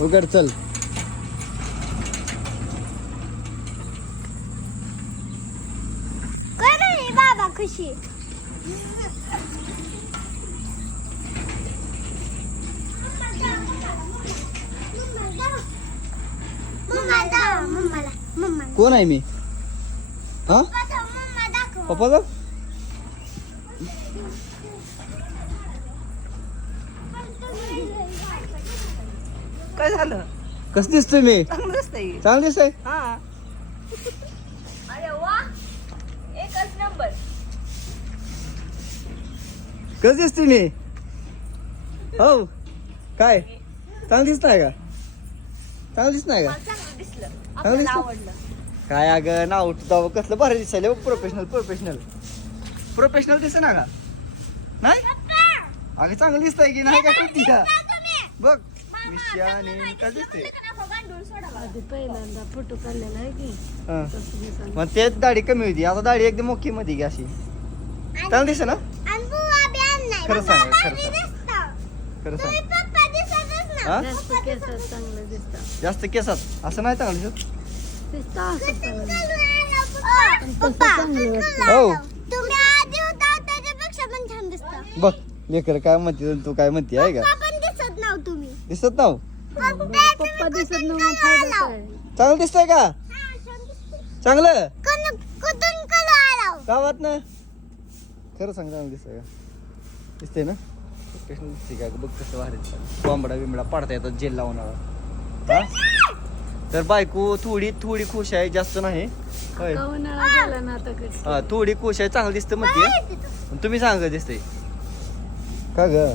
उघड चल. बाबा खुशी. कोण आहे मी? हा पप्पा काय झालं? कसं दिसतोय मी? चांगलं दिसतंय. चांगलं दिसतंय. हा. अरे वा, एकच नंबर. कसं दिसतोय मी? हो काय चांगलं दिसत नाही का? चांगलं दिसत नाही का? चांगलं दिसलं. चांगलं आपल्याला दिसलं? आवडलं. काय अगं नाव उठताव कसलं भारी दिसायला. प्रोफेशनल प्रोफेशनल प्रोफेशनल दिसत ना का? नाही अगं चांगलं दिसतंय की नाही का? कुठली का बघ मिशाने काय दिसतंय. आधी पहिल्यांदा फोटो काढलेला आहे की हा. तसं दिसायला. मग तेच दाढी कमी होती, आता दाढी एकदम मोठी मध्ये अशी चांगलं दिसत ना. खरं सांग खरं सांग खरं सांग. हा? जास्त केसात चांगलं दिसतं. जास्त केसात असं नाही चांगलं दिसत. दिसतं असं चांगलं. पण तसं चांगलं वाटतं. हो तुम्ही आधी होता त्याच्यापेक्षा पण छान दिसतं. बघ लेकर काय म्हणते तू काय म्हणते आहे का? पण दिसत नाव तुम्ही. दिसत नाव पप्पा दिसत नाव फायदा काय? चांगलं दिसतंय का? चांगलं कुठून कलर आला? गावात ना. खरं सांग चांगलं दिसतंय का? दिसतंय ना. प्रोफेशनल दिसते का? बघ कसं भारी दिसतं. कोंबडा बिंबडा पाडता येतात जेल लावणार. हा तर बायको थोडी थोडी खुश आहे, जास्त नाही होय. उन्हाळा गेला ना आता कधी. हा थोडी खुश आहे, चांगलं दिसतं म्हणते. तुम्ही सांगा दिसतंय का ग?